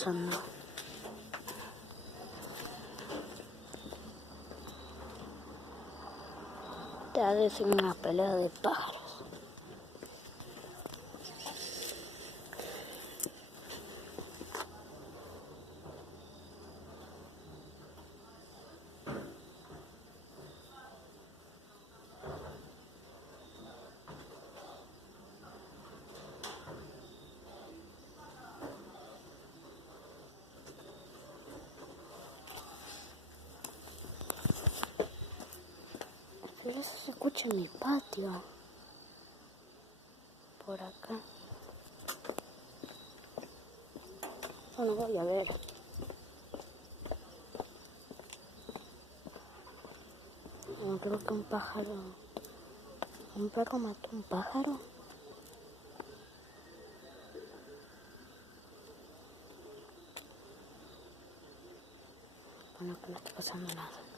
pasando. Te ha de decir una pelea de pájaros. Pero eso se escucha en mi patio. Por acá. No voy a ver. No, creo que un pájaro. Un perro mató un pájaro. Bueno, que no está pasando nada.